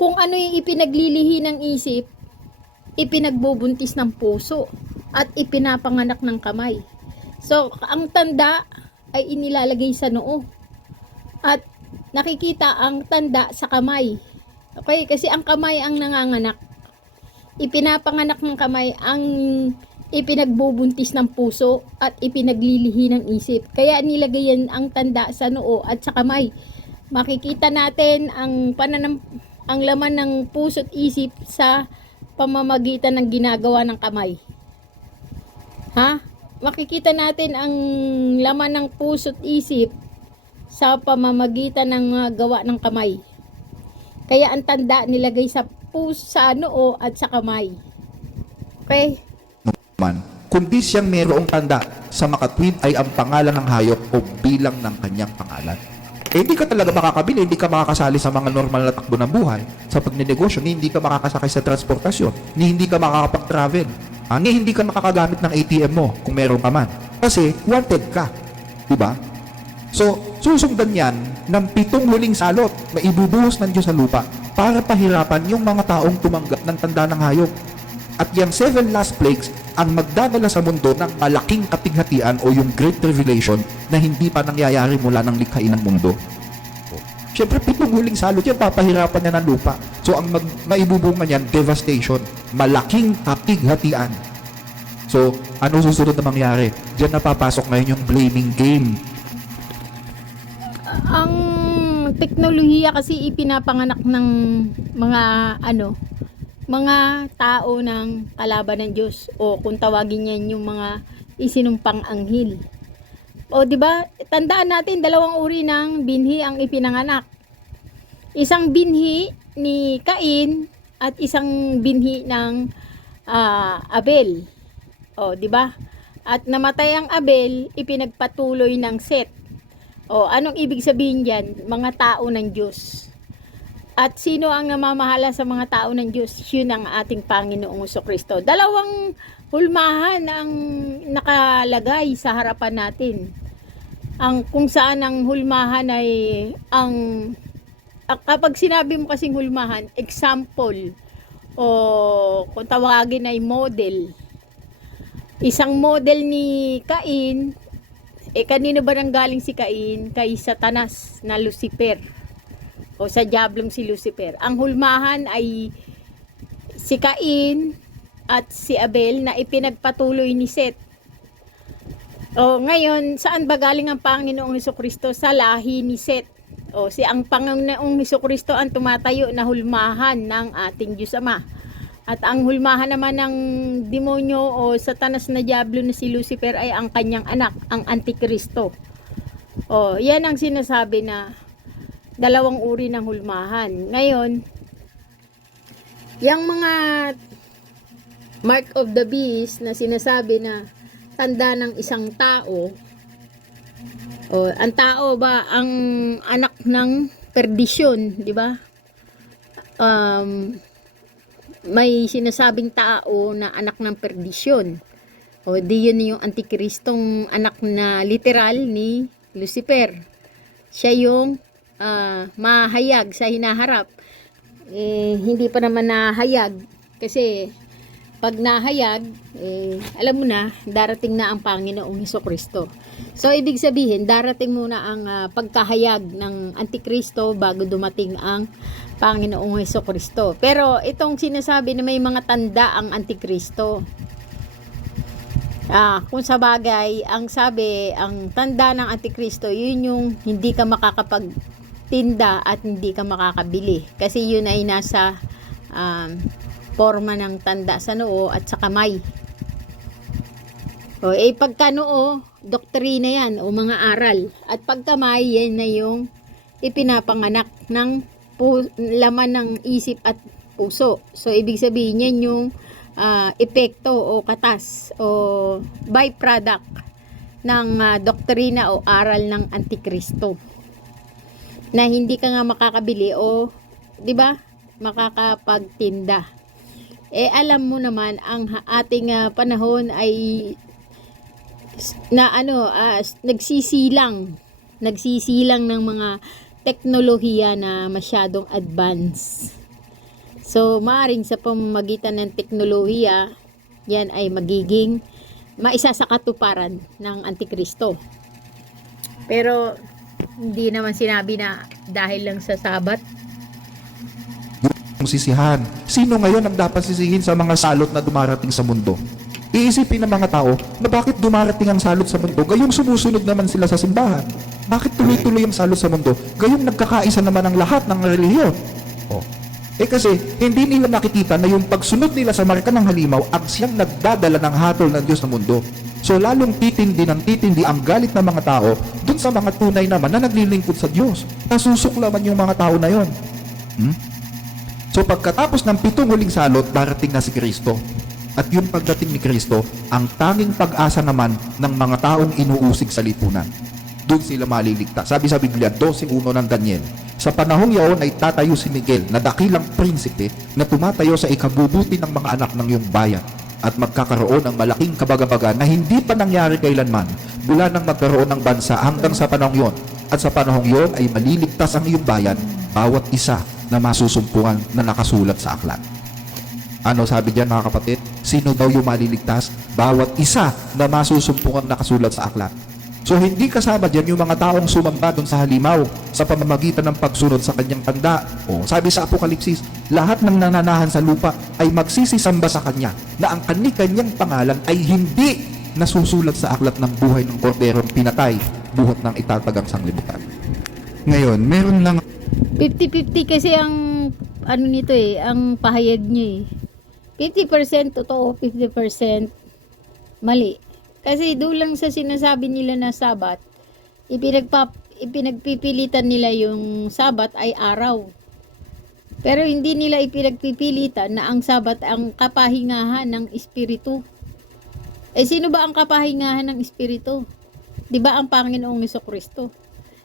Kung ano yung ipinaglilihi ng isip, ipinagbubuntis ng puso at ipinapanganak ng kamay. So, ang tanda ay inilalagay sa noo. At nakikita ang tanda sa kamay. Okay? Kasi ang kamay ang nanganganak. Ipinapanganak ng kamay ang ipinagbubuntis ng puso at ipinaglilihi ng isip. Kaya nilagay yan ang tanda sa noo at sa kamay. Makikita natin ang laman ng puso at isip sa pamamagitan ng ginagawa ng kamay. Makikita natin ang laman ng puso at isip sa pamamagitan ng mga gawa ng kamay. Kaya ang tanda nilagay sa puso, sa noo at sa kamay. Okay? Kundi siyang mayroong tanda sa makatwid ay ang pangalan ng hayop o bilang ng kanyang pangalan. Hindi ka talaga makakabili, hindi ka makakasali sa mga normal na takbo ng buhay, sa pagnenegosyo, hindi ka makakasakay sa transportasyon, hindi ka makakapag-travel, hindi ka makakagamit ng ATM mo kung meron ka man. Kasi wanted ka. Diba? So, susundan yan ng 7 huling salot na ibubuhos ng Diyos sa lupa para pahirapan yung mga taong tumanggap ng tanda ng hayop. At yung 7 last plagues ang magdadala sa mundo ng malaking kapighatian o yung Great Revelation na hindi pa nangyayari mula ng likhain ng mundo. Siyempre, 7 huling salot yan, papahirapan niya ng lupa. So, ang maibubunga niyan, devastation, malaking kapighatian. So, ano susunod na mangyari? Diyan napapasok ngayon yung blaming game. Ang teknolohiya kasi ipinapanganak ng mga tao ng kalaban ng Diyos, o kung tawagin niyan yung mga isinumpang anghel. O di ba? Tandaan natin, 2 uri ng binhi ang ipinanganak. Isang binhi ni Cain at isang binhi ng Abel. O di ba? At namatay ang Abel, ipinagpatuloy ng Seth. O anong ibig sabihin diyan? Mga tao ng Diyos. At sino ang namamahala sa mga tao ng Diyos? Yun ang ating Panginoong Jesucristo. 2 hulmahan ang nakalagay sa harapan natin. Kung saan ang hulmahan ay kapag sinabi mo kasing hulmahan, example, o kung tawagin ay model. Isang model ni Cain, kanino ba nanggaling si Cain? Kay Satanas na Lucifer. O sa diablong si Lucifer. Ang hulmahan ay si Cain at si Abel na ipinagpatuloy ni Seth. O ngayon, saan ba galing ang Panginoong Jesucristo? Sa lahi ni Seth. O ang Panginoong Jesucristo ang tumatayo na hulmahan ng ating Diyos Ama. At ang hulmahan naman ng demonyo o Satanas na diablo na si Lucifer ay ang kanyang anak, ang Antikristo. O yan ang sinasabi na 2 uri ng hulmahan. Ngayon, yung mga mark of the beast na sinasabi na tanda ng isang tao, o ang tao ba ang anak ng perdisyon, di ba? May sinasabing tao na anak ng perdisyon. O di yun yung Antikristong anak na literal ni Lucifer. Siya yung mahayag sa hinaharap. Hindi pa naman nahayag kasi pag nahayag, alam mo na, darating na ang Panginoong Jesucristo. So, ibig sabihin, darating muna ang pagkahayag ng Antikristo bago dumating ang Panginoong Jesucristo. Pero, itong sinasabi na may mga tanda ang Antikristo. Kung sa bagay, ang sabi, ang tanda ng Antikristo, yun yung hindi ka makakapagtinda at hindi ka makakabili. Kasi yun ay nasa forma ng tanda sa noo at sa kamay. O, pagka noo, doktrina yan o mga aral. At pagkamay, yan na yung ipinapanganak ng laman ng isip at puso. So, ibig sabihin yan yung epekto o katas o byproduct ng doktrina o aral ng Antikristo. Na hindi ka nga makakabili o, di ba, makakapagtinda. Alam mo naman ang ating panahon ay na nagsisilang ng mga teknolohiya na masyadong advanced. So, maaaring sa pamamagitan ng teknolohiya, yan ay magiging maisa sa katuparan ng Antikristo. Pero hindi naman sinabi na dahil lang sa Sabat. Sisihan. Sino ngayon ang dapat sisihin sa mga salot na dumarating sa mundo? Iisipin ng mga tao na bakit dumarating ang salot sa mundo, gayong sumusunod naman sila sa simbahan. Bakit tuloy-tuloy ang salot sa mundo, gayong nagkakaisa naman ang lahat ng relihiyon? Kasi hindi nila nakikita na yung pagsunod nila sa marka ng halimaw ang siyang nagdadala ng hatol ng Diyos sa mundo. So lalong titindi ang galit ng mga tao dun sa mga tunay naman na naglilingkod sa Diyos. Nasusuklaman yung mga tao na yon. So pagkatapos ng 7 huling salot, darating na si Kristo. At yung pagdating ni Kristo, ang tanging pag-asa naman ng mga taong inuusig sa lipunan. Doon sila maliligtas. Sabi sa Biblia, 12:1 ng Daniel, sa panahong yaon ay tatayo si Miguel na dakilang prinsipe na tumatayo sa ikabubuti ng mga anak ng iyong bayan at magkakaroon ng malaking kabagabaga na hindi pa nangyari kailanman mula nang magkaroon ng bansa hanggang sa panahong yon. At sa panahong yon ay maliligtas ang iyong bayan, bawat isa na masusumpungan na nakasulat sa aklat. Ano sabi diyan mga kapatid? Sino daw yung maliligtas? Bawat isa na masusumpungan nakasulat sa aklat. So hindi kasama diyan yung mga taong sumamba doon sa halimaw sa pamamagitan ng pagsunod sa kanyang tanda. O sabi sa Apokalipsis, lahat ng nananahan sa lupa ay magsisisamba sa kanya na ang kanyang pangalan ay hindi nasusulat sa aklat ng buhay ng korderong pinatay buhat ng itatagang sanglibutan. Ngayon, meron lang 50-50 kasi ang ano nito ang pahayag niya 50% totoo, 50% mali. Kasi doon lang sa sinasabi nila na Sabat, ipinagpipilitan nila yung Sabat ay araw. Pero hindi nila ipinagpipilitan na ang Sabat ang kapahingahan ng Espiritu. Sino ba ang kapahingahan ng Espiritu? 'Di ba ang Panginoong Jesucristo?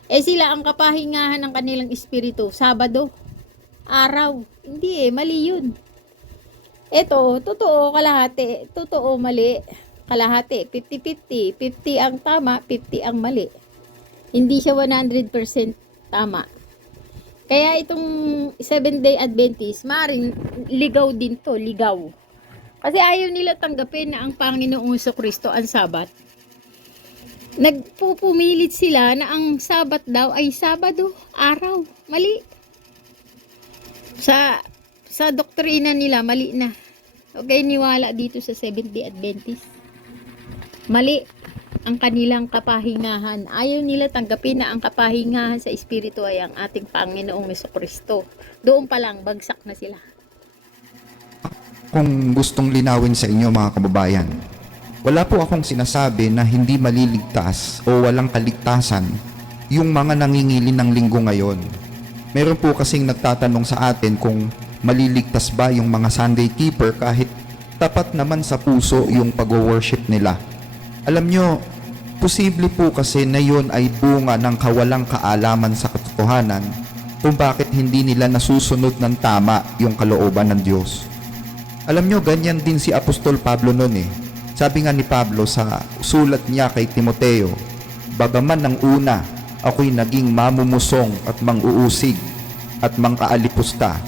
Sila ang kapahingahan ng kanilang Espiritu, Sabado, araw. Hindi mali yun. Ito, totoo, kalahati. Totoo, mali. Kalahati, 50-50. 50 ang tama, 50 ang mali. Hindi siya 100% tama. Kaya itong 7-day Adventist, maaaring ligaw din to, ligaw. Kasi ayaw nila tanggapin na ang Panginoong Jesucristo ang Sabat. Nagpupumilit sila na ang Sabat daw ay Sabado, araw. Mali. Sa doktrina nila, mali na. Okay, niwala dito sa 7-day Adventist. Mali ang kanilang kapahingahan. Ayaw nila tanggapin na ang kapahingahan sa Espiritu ay ang ating Panginoong Jesucristo. Doon pa lang, bagsak na sila. kung gustong linawin sa inyo mga kababayan. Wala po akong sinasabi na hindi maliligtas o walang kaligtasan yung mga nangingilin ng linggo ngayon. Meron po kasing nagtatanong sa atin kung maliligtas ba yung mga Sunday keeper kahit tapat naman sa puso yung pag-worship nila. Alam nyo, posible po kasi na yun ay bunga ng kawalang kaalaman sa katotohanan kung bakit hindi nila nasusunod ng tama yung kalooban ng Diyos. Alam nyo, ganyan din si Apostol Pablo noon eh. Sabi nga ni Pablo sa sulat niya kay Timoteo, bagaman ng una, ako'y naging mamumusong at mang-uusig at mang-aalipusta.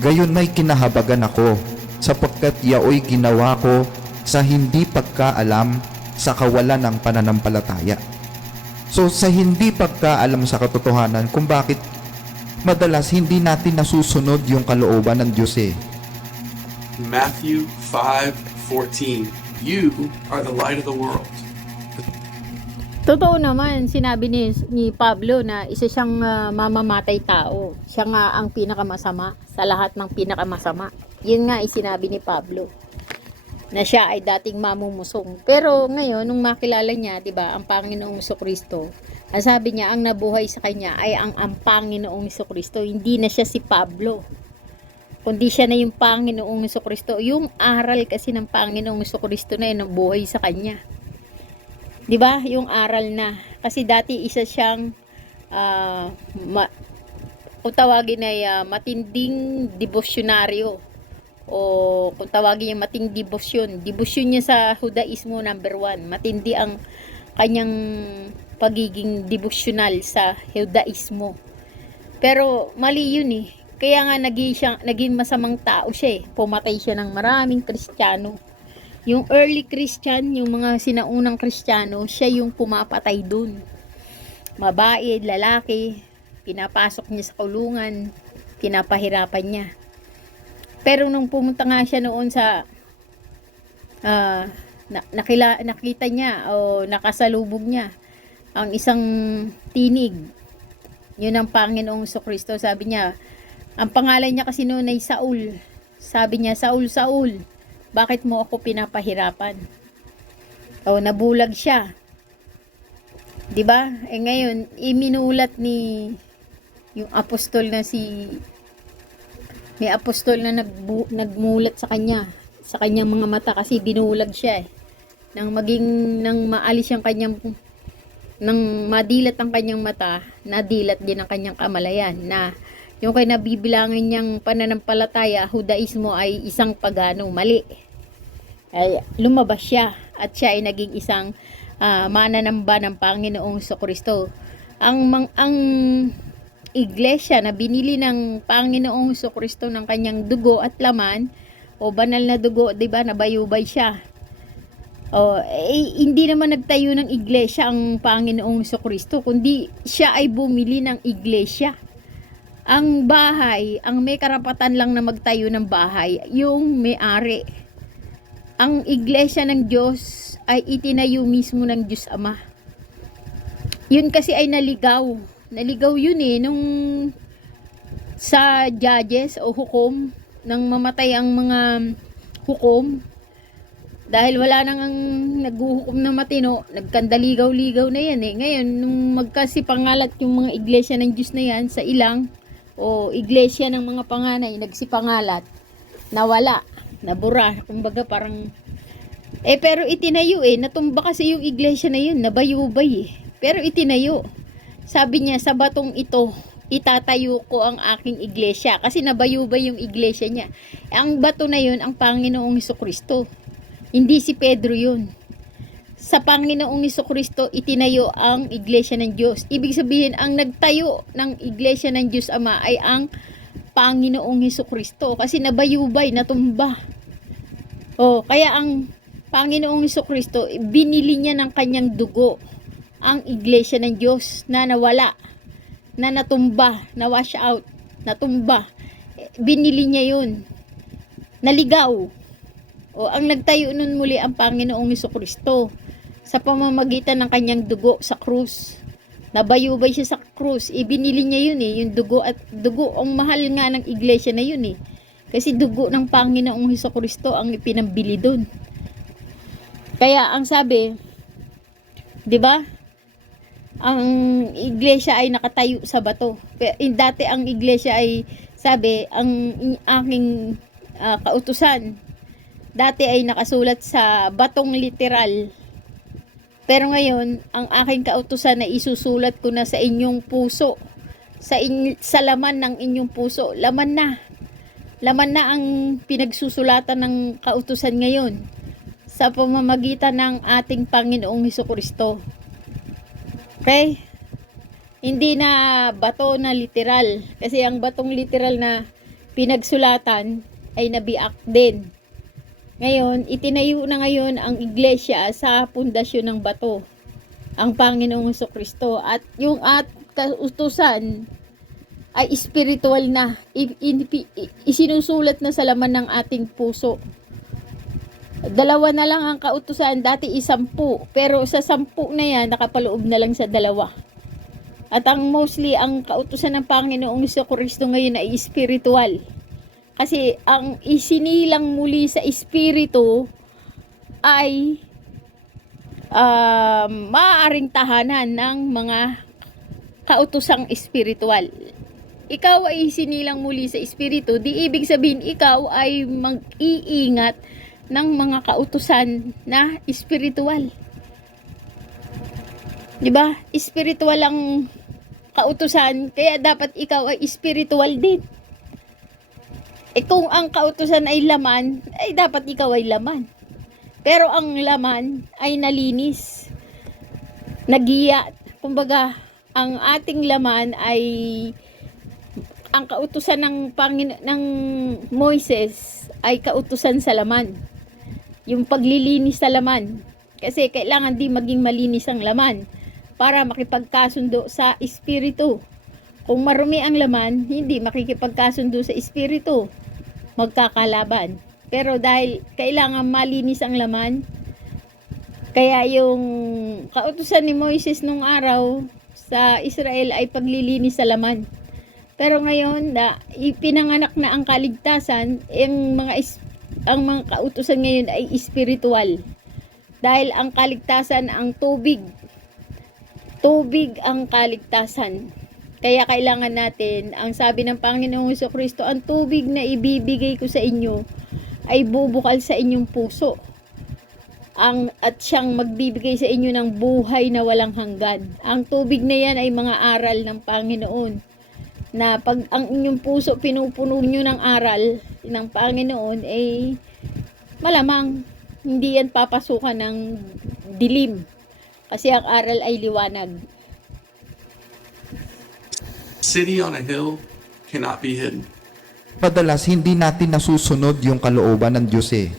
Gayon may kinahabagan ako, sapagkat yaoy ginawa ko sa hindi pagkaalam sa kawalan ng pananampalataya. So sa hindi pagkaalam sa katotohanan kung bakit madalas hindi natin nasusunod yung kalooban ng Diyos eh. Matthew 5:14. You are the light of the world. Totoo naman, sinabi ni Pablo na isa siyang mamamatay tao. Siya nga ang pinakamasama sa lahat ng pinakamasama. Yun nga sinabi ni Pablo na siya ay dating mamumusong. Pero ngayon, nung makilala niya, 'di ba, ang Panginoong Jesucristo, ang sabi niya, ang nabuhay sa kanya ay ang Panginoong Jesucristo. Hindi na siya si Pablo, kundi siya na yung Panginoong Jesucristo. Yung aral kasi ng Panginoong Jesucristo na yun, ang buhay sa kanya. 'Di ba? Yung aral na. Kasi dati isa siyang kung tawagin ay matinding devosyonaryo, o kung tawagin niya matinding debosyon niya sa Judaismo, number 1. Matindi ang kanyang pagiging devosyonal sa Judaismo. Pero mali yun eh. Kaya nga naging masamang tao siya eh. Pumatay siya ng maraming Kristiyano. Yung early Christian, yung mga sinaunang Kristiyano, siya yung pumapatay dun. Mabaid, lalaki, pinapasok niya sa kulungan, pinapahirapan niya. Pero nung pumunta nga siya noon sa nakita niya o nakasalubog niya ang isang tinig, yun ang Panginoong Jesucristo. Sabi niya, ang pangalan niya kasi noon ay Saul. Sabi niya, Saul, Saul, bakit mo ako pinapahirapan? O nabulag siya. 'Di ba? Ngayon, iminulat ni yung apostol na may apostol na nagmulat sa kanya, sa kanyang mga mata, kasi binulag siya eh. Nang maalis yung kanyang, nang madilat ang kanyang mata, nadilat din ang kanyang kamalayan, na yung kay nabibilangin niyang pananampalataya, Judaismo, ay isang pagano, mali. Ay lumabas siya at siya ay naging isang mananamba ng Panginoong Jesucristo. Ang iglesia na binili ng Panginoong Jesucristo ng kanyang dugo at laman, o banal na dugo, 'di ba? Nabayubay siya. O hindi naman nagtayo ng iglesia ang Panginoong Jesucristo, kundi siya ay bumili ng iglesia. Ang bahay, ang may karapatan lang na magtayo ng bahay, yung may-ari. Ang iglesia ng Diyos ay itinayo mismo ng Diyos Ama. Yun kasi ay naligaw. Naligaw yun nung sa judges o hukom, nang mamatay ang mga hukom. Dahil wala nang naghuhukom na matino, nagkandaligaw-ligaw na yan Ngayon, nung magkasipangalat yung mga iglesia ng Diyos na yan sa ilang, o iglesia ng mga panganay, nagsipangalat, nawala, nabura, kumbaga parang, pero itinayo natumba kasi yung iglesia na yun, nabayubay pero itinayo. Sabi niya, sa batong ito, itatayo ko ang aking iglesia, kasi nabayubay yung iglesia niya. Ang bato na yun, ang Panginoong Jesucristo. Hindi si Pedro yun. Sa Panginoong Jesucristo, itinayo ang iglesia ng Diyos. Ibig sabihin, ang nagtayo ng iglesia ng Diyos Ama ay ang Panginoong Jesucristo. Kasi nabayubay, natumba. Kaya ang Panginoong Jesucristo, binili niya ng kanyang dugo ang iglesia ng Diyos na nawala, na natumba, na wash out, natumba. Binili niya yun. Naligaw. Ang nagtayo nun muli ang Panginoong Jesucristo sa pamamagitan ng kanyang dugo sa krus. Nabayubay siya sa krus. Ibinili niya yun yung dugo, at dugo ang mahal nga ng iglesia na yun Kasi dugo ng Panginoong Jesucristo ang ipinambili dun. Kaya ang sabi, 'di ba? Ang iglesia ay nakatayo sa bato. Dati ang iglesia ay sabi, ang aking kautusan dati ay nakasulat sa batong literal. Pero ngayon, ang aking kautusan na isusulat ko na sa inyong puso. Sa laman ng inyong puso. Laman na. Laman na ang pinagsusulatan ng kautusan ngayon sa pamamagitan ng ating Panginoong Jesucristo. Okay? Hindi na bato na literal. Kasi ang batong literal na pinagsulatan ay nabiak din. Ngayon, itinayo na ngayon ang iglesia sa pundasyon ng bato, ang Panginoong Jesucristo. At yung kautusan ay spiritual na, isinusulat na sa laman ng ating puso. 2 na lang ang kautusan, dati 10, pero sa 10 na yan, nakapaloob na lang sa 2. At ang mostly, ang kautusan ng Panginoong Jesucristo ngayon ay spiritual. Kasi ang isinilang muli sa espiritu ay maaaring tahanan ng mga kautusang espiritual. Ikaw ay isinilang muli sa espiritu, di ibig sabihin ikaw ay mag-iingat ng mga kautusan na espiritual. 'Di ba? Espiritual ang kautusan, kaya dapat ikaw ay espiritual din. Kung ang kautusan ay laman, ay dapat ikaw ay laman. Pero ang laman ay nalinis, nagiya. Kumbaga, ang ating laman ay ang kautusan ng Moises ay kautusan sa laman. Yung paglilinis sa laman. Kasi kailangan di maging malinis ang laman para makipagkasundo sa espiritu. Kung marumi ang laman, hindi makikipagkasundo sa espiritu. Magkakalaban. Pero dahil kailangan malinis ang laman, kaya yung kautusan ni Moises nung araw sa Israel ay paglilinis sa laman. Pero ngayon, ipinanganak na ang kaligtasan, ang mga kautusan ngayon ay espiritual. Dahil ang kaligtasan ang tubig. Tubig ang kaligtasan. Kaya kailangan natin, ang sabi ng Panginoong Jesucristo, ang tubig na ibibigay ko sa inyo ay bubukal sa inyong puso. At siyang magbibigay sa inyo ng buhay na walang hanggan. Ang tubig na yan ay mga aral ng Panginoon. Na pag ang inyong puso pinupuno nyo ng aral ng Panginoon, ay malamang hindi yan papasukan ng dilim. Kasi ang aral ay liwanag. City on a hill cannot be hidden. madalas hindi natin nasusunod yung kalooban ng Diyos eh.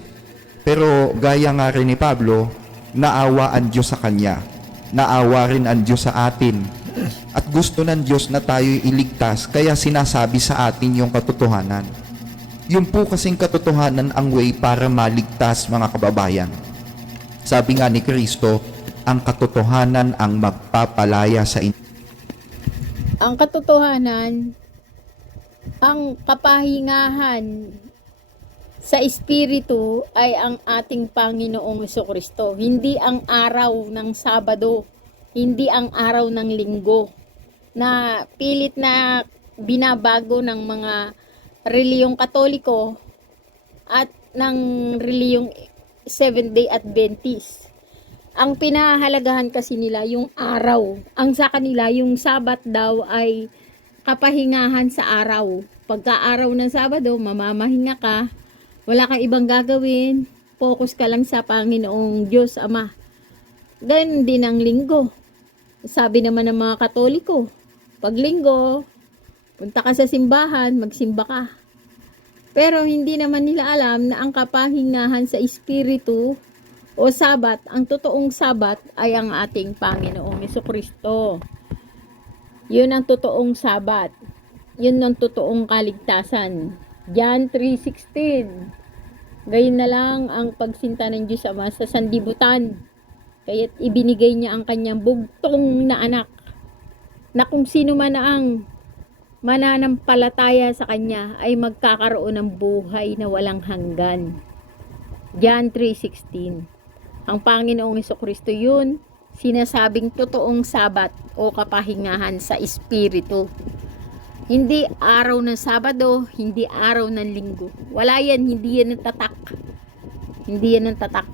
Pero gaya nga rin ni Pablo, naawa ang Diyos sa kanya. Naawa rin ang Diyos sa atin. At gusto ng Diyos na tayo iligtas, kaya sinasabi sa atin yung katotohanan. Yung po kasing katotohanan ang way para maligtas, mga kababayan. Sabi nga ni Kristo, ang katotohanan ang magpapalaya sa inyo. Ang katotohanan, ang kapahingahan sa Espiritu ay ang ating Panginoong Jesucristo. Hindi ang araw ng Sabado, hindi ang araw ng Linggo na pilit na binabago ng mga reliyong Katoliko at ng reliyong Seventh-day Adventist. Ang pinahahalagahan kasi nila yung araw. Ang sa kanila, yung Sabat daw ay kapahingahan sa araw. Pagka-araw ng Sabado, mamamahinga ka, wala kang ibang gagawin, focus ka lang sa Panginoong Diyos Ama. Ganun din ang Linggo. Sabi naman ng mga Katoliko, pag Linggo, punta ka sa simbahan, magsimba ka. Pero hindi naman nila alam na ang kapahingahan sa Espiritu o Sabat, ang totoong Sabat ay ang ating Panginoong Jesucristo. Yun ang totoong Sabat. Yun ang totoong kaligtasan. John 3:16. Gayon na lang ang pagsinta ng Diyos Ama sa sanlibutan. Kaya't ibinigay niya ang kanyang bugtong na anak, na kung sino man ang mananampalataya sa kanya ay magkakaroon ng buhay na walang hanggan. John 3:16. Ang Panginoong Jesucristo yun, sinasabing totoong Sabat o kapahingahan sa Espiritu. Hindi araw ng Sabado, hindi araw ng Linggo. Wala yan, hindi yan ang tatak. Hindi yan ang tatak.